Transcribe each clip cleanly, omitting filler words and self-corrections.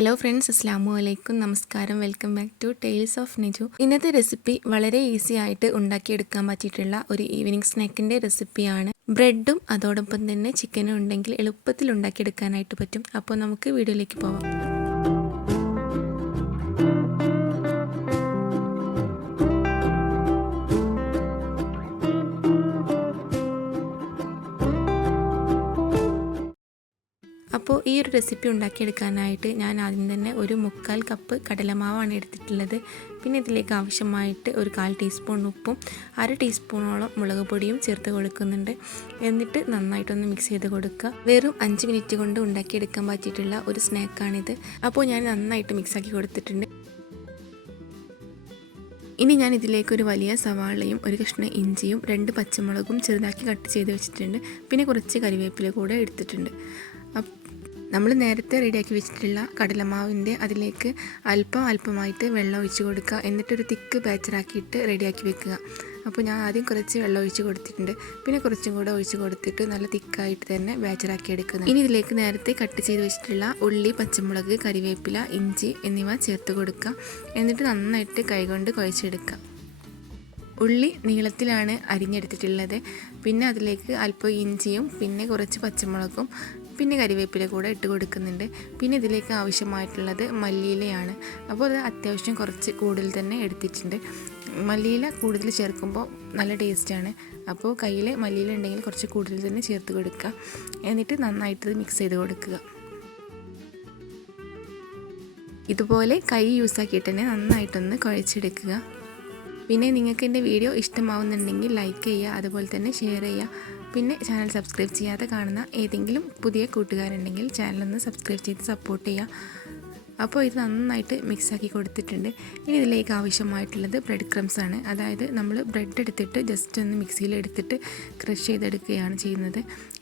Hello friends, അസ്സാമു അലൈക്കും. നമസ്കാരം. Welcome back to tales of Naju. ഇന്നത്തെ റെസിപ്പി വളരെ ഈസി ആയിട്ട് ഉണ്ടാക്കിയെടുക്കാൻ പറ്റിയിട്ടുള്ള ഒരു ഈവനിങ് സ്നാക്കിൻ്റെ റെസിപ്പിയാണ്. ബ്രെഡും അതോടൊപ്പം തന്നെ ചിക്കനും ഉണ്ടെങ്കിൽ എളുപ്പത്തിൽ ഉണ്ടാക്കിയെടുക്കാനായിട്ട് പറ്റും. അപ്പോൾ നമുക്ക് വീഡിയോയിലേക്ക് പോവാം. അപ്പോൾ ഈ ഒരു റെസിപ്പി ഉണ്ടാക്കിയെടുക്കാനായിട്ട് ഞാൻ ആദ്യം തന്നെ ഒരു 3/4 കപ്പ് കടലമാവാണ് എടുത്തിട്ടുള്ളത്. പിന്നെ ഇതിലേക്ക് ആവശ്യമായിട്ട് ഒരു 1/4 ടീസ്പൂൺ ഉപ്പും 1/2 ടീസ്പൂണോളം മുളക് പൊടിയും ചേർത്ത് കൊടുക്കുന്നുണ്ട്. എന്നിട്ട് നന്നായിട്ടൊന്ന് മിക്സ് ചെയ്ത് കൊടുക്കുക. വെറും 5 മിനിറ്റ് കൊണ്ട് ഉണ്ടാക്കിയെടുക്കാൻ പറ്റിയിട്ടുള്ള ഒരു സ്നാക്കാണിത്. അപ്പോൾ ഞാൻ നന്നായിട്ട് മിക്സാക്കി കൊടുത്തിട്ടുണ്ട്. ഇനി ഞാൻ ഇതിലേക്ക് ഒരു വലിയ സവാളയും ഒരു കഷ്ണം ഇഞ്ചിയും 2 പച്ചമുളകും ചെറുതാക്കി കട്ട് ചെയ്ത് വെച്ചിട്ടുണ്ട്. പിന്നെ കുറച്ച് കറിവേപ്പില കൂടെ എടുത്തിട്ടുണ്ട്. നമ്മൾ നേരത്തെ റെഡിയാക്കി വെച്ചിട്ടുള്ള കടലമാവിൻ്റെ അതിലേക്ക് അല്പമായിട്ട് വെള്ളം ഒഴിച്ച് കൊടുക്കുക. എന്നിട്ടൊരു തിക്ക് ബാറ്ററാക്കിയിട്ട് റെഡിയാക്കി വെക്കുക. അപ്പോൾ ഞാൻ ആദ്യം കുറച്ച് വെള്ളം ഒഴിച്ച് കൊടുത്തിട്ടുണ്ട്. പിന്നെ കുറച്ചും കൂടെ ഒഴിച്ച് കൊടുത്തിട്ട് നല്ല തിക്കായിട്ട് തന്നെ ബാറ്ററാക്കി എടുക്കുന്നത്. ഇനി ഇതിലേക്ക് നേരത്തെ കട്ട് ചെയ്ത് വെച്ചിട്ടുള്ള ഉള്ളി, പച്ചമുളക്, കറിവേപ്പില, ഇഞ്ചി എന്നിവ ചേർത്ത് കൊടുക്കുക. എന്നിട്ട് നന്നായിട്ട് കൈകൊണ്ട് കുഴച്ചെടുക്കുക. ഉള്ളി നീളത്തിലാണ് അരിഞ്ഞെടുത്തിട്ടുള്ളത്. പിന്നെ അതിലേക്ക് അല്പം ഇഞ്ചിയും പിന്നെ കുറച്ച് പച്ചമുളകും പിന്നെ കറിവേപ്പില കൂടെ ഇട്ട് കൊടുക്കുന്നുണ്ട്. പിന്നെ ഇതിലേക്ക് ആവശ്യമായിട്ടുള്ളത് മല്ലിയിലയാണ്. അപ്പോൾ അത് അത്യാവശ്യം കുറച്ച് കൂടുതൽ തന്നെ എടുത്തിട്ടുണ്ട്. മല്ലിയില കൂടുതൽ ചേർക്കുമ്പോൾ നല്ല ടേസ്റ്റാണ്. അപ്പോൾ കയ്യിൽ മല്ലിയില ഉണ്ടെങ്കിൽ കുറച്ച് കൂടുതൽ തന്നെ ചേർത്ത് കൊടുക്കുക. എന്നിട്ട് നന്നായിട്ട് മിക്സ് ചെയ്ത് കൊടുക്കുക. ഇതുപോലെ കൈ യൂസാക്കിയിട്ട് തന്നെ നന്നായിട്ടൊന്ന് കുഴച്ചെടുക്കുക. പിന്നെ നിങ്ങൾക്ക് എൻ്റെ വീഡിയോ ഇഷ്ടമാവുന്നുണ്ടെങ്കിൽ ലൈക്ക് ചെയ്യുക, അതുപോലെ തന്നെ ഷെയർ ചെയ്യുക. പിന്നെ ചാനൽ സബ്സ്ക്രൈബ് ചെയ്യാതെ കാണുന്ന ഏതെങ്കിലും പുതിയ കൂട്ടുകാരുണ്ടെങ്കിൽ ചാനലൊന്ന് സബ്സ്ക്രൈബ് ചെയ്ത് സപ്പോർട്ട് ചെയ്യുക. അപ്പോൾ ഇത് നന്നായിട്ട് മിക്സാക്കി കൊടുത്തിട്ടുണ്ട്. ഇനി ഇതിലേക്ക് ആവശ്യമായിട്ടുള്ളത് ബ്രെഡ് ക്രംസ് ആണ്. അതായത് നമ്മൾ ബ്രെഡ് എടുത്തിട്ട് ജസ്റ്റ് ഒന്ന് മിക്സിയിൽ എടുത്തിട്ട് ക്രഷ് ചെയ്തെടുക്കുകയാണ് ചെയ്യുന്നത്.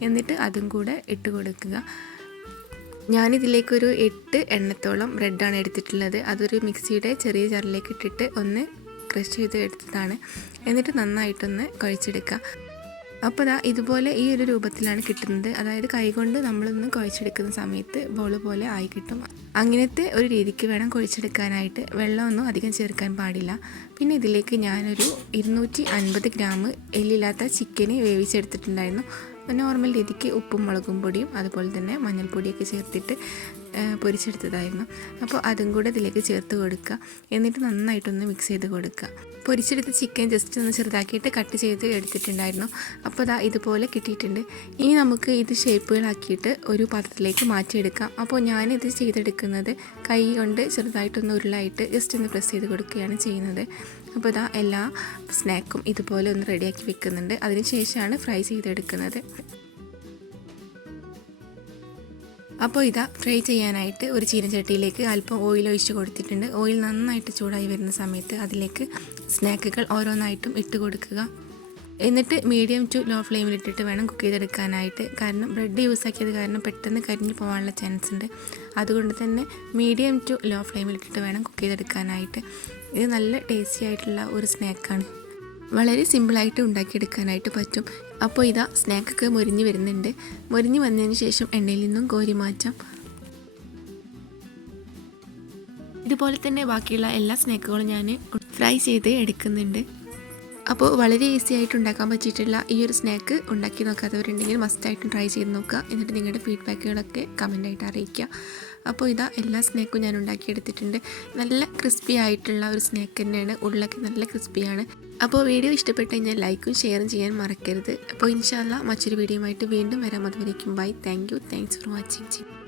എന്നിട്ട് അതും കൂടെ ഇട്ട് കൊടുക്കുക. ഞാനിതിലേക്കൊരു 8 എണ്ണത്തോളം ബ്രെഡാണ് എടുത്തിട്ടുള്ളത്. അതൊരു മിക്സിയുടെ ചെറിയ ജാറിലേക്ക് ഇട്ടിട്ട് ഒന്ന് ക്രഷ് ചെയ്ത് എടുത്തതാണ്. എന്നിട്ട് നന്നായിട്ടൊന്ന് കുഴച്ചെടുക്കുക. അപ്പോൾ ഇതുപോലെ ഈ ഒരു രൂപത്തിലാണ് കിട്ടുന്നത്. അതായത് കൈകൊണ്ട് നമ്മളൊന്ന് കുഴച്ചെടുക്കുന്ന സമയത്ത് ബോൾ പോലെ ആയി കിട്ടും. അങ്ങനത്തെ ഒരു രീതിക്ക് വേണം കുഴച്ചെടുക്കാനായിട്ട്. വെള്ളമൊന്നും അധികം ചേർക്കാൻ പാടില്ല. പിന്നെ ഇതിലേക്ക് ഞാനൊരു 250 ഗ്രാം എല്ലില്ലാത്ത ചിക്കന് വേവിച്ചെടുത്തിട്ടുണ്ടായിരുന്നു. നോർമൽ രീതിക്ക് ഉപ്പും മുളകും പൊടിയും അതുപോലെ തന്നെ മഞ്ഞൾപ്പൊടിയൊക്കെ ചേർത്തിട്ട് പൊരിച്ചെടുത്തതായിരുന്നു. അപ്പോൾ അതും കൂടെ ഇതിലേക്ക് ചേർത്ത് കൊടുക്കുക. എന്നിട്ട് നന്നായിട്ടൊന്ന് മിക്സ് ചെയ്ത് കൊടുക്കുക. പൊരിച്ചെടുത്ത ചിക്കൻ ജസ്റ്റ് ഒന്ന് ചെറുതാക്കിയിട്ട് കട്ട് ചെയ്ത് എടുത്തിട്ടുണ്ടായിരുന്നു. അപ്പോൾ ഇതുപോലെ കിട്ടിയിട്ടുണ്ട്. ഇനി നമുക്ക് ഇത് ഷേപ്പുകളാക്കിയിട്ട് ഒരു പാത്രത്തിലേക്ക് മാറ്റിയെടുക്കാം. അപ്പോൾ ഞാനിത് ചെയ്തെടുക്കുന്നത് കൈ കൊണ്ട് ചെറുതായിട്ടൊന്ന് ഉരുളായിട്ട് ജസ്റ്റ് ഒന്ന് പ്രസ് ചെയ്ത് കൊടുക്കുകയാണ് ചെയ്യുന്നത്. അപ്പോൾ എല്ലാ സ്നാക്കും ഇതുപോലെ ഒന്ന് റെഡിയാക്കി വെക്കുന്നുണ്ട്. അതിന് ശേഷമാണ് ഫ്രൈ ചെയ്തെടുക്കുന്നത്. അപ്പോൾ ഫ്രൈ ചെയ്യാനായിട്ട് ഒരു ചീനച്ചട്ടിയിലേക്ക് അല്പം ഓയിൽ ഒഴിച്ച് കൊടുത്തിട്ടുണ്ട്. ഓയിൽ നന്നായിട്ട് ചൂടായി വരുന്ന സമയത്ത് അതിലേക്ക് സ്നാക്കുകൾ ഓരോന്നായിട്ടും ഇട്ട് കൊടുക്കുക. എന്നിട്ട് മീഡിയം ടു ലോ ഫ്ലെയിമിലിട്ടിട്ട് വേണം കുക്ക് ചെയ്തെടുക്കാനായിട്ട്. കാരണം ബ്രെഡ് യൂസാക്കിയത് കാരണം പെട്ടെന്ന് കരിഞ്ഞു പോകാനുള്ള ചാൻസ് ഉണ്ട്. അതുകൊണ്ട് തന്നെ മീഡിയം ടു ലോ ഫ്ലെയിമിലിട്ടിട്ട് വേണം കുക്ക് ചെയ്തെടുക്കാനായിട്ട്. ഇത് നല്ല ടേസ്റ്റി ആയിട്ടുള്ള ഒരു സ്നാക്കാണ്. വളരെ സിമ്പിളായിട്ട് ഉണ്ടാക്കിയെടുക്കാനായിട്ട് പറ്റും. അപ്പോൾ സ്നാക്കൊക്കെ മൊരിഞ്ഞ് വരുന്നുണ്ട്. മൊരിഞ്ഞ് വന്നതിന് ശേഷം എണ്ണയിൽ നിന്നും കോരി മാറ്റാം. ഇതുപോലെ തന്നെ ബാക്കിയുള്ള എല്ലാ സ്നാക്കുകളും ഞാൻ ഫ്രൈ ചെയ്ത് എടുക്കുന്നുണ്ട്. അപ്പോൾ വളരെ ഈസി ആയിട്ട് ഉണ്ടാക്കാൻ പറ്റിയിട്ടുള്ള ഈ ഒരു സ്നാക്ക് ഉണ്ടാക്കി നോക്കാത്തവരുണ്ടെങ്കിൽ മസ്റ്റായിട്ടും ട്രൈ ചെയ്ത് നോക്കുക. എന്നിട്ട് നിങ്ങളുടെ ഫീഡ്ബാക്കുകളൊക്കെ കമൻ്റായിട്ട് അറിയിക്കുക. അപ്പോൾ എല്ലാ സ്നാക്കും ഞാൻ ഉണ്ടാക്കിയെടുത്തിട്ടുണ്ട്. നല്ല ക്രിസ്പി ആയിട്ടുള്ള ഒരു സ്നാക്ക് തന്നെയാണ്. ഉള്ളൊക്കെ നല്ല ക്രിസ്പിയാണ്. അപ്പോൾ വീഡിയോ ഇഷ്ടപ്പെട്ട് കഴിഞ്ഞാൽ ലൈക്കും ഷെയറും ചെയ്യാൻ മറക്കരുത്. അപ്പോൾ ഇൻഷാ അല്ലാഹ് മറ്റൊരു വീഡിയോയുമായിട്ട് വീണ്ടും വരാം. അതുവരേക്കും ബൈ. Thanks for watching.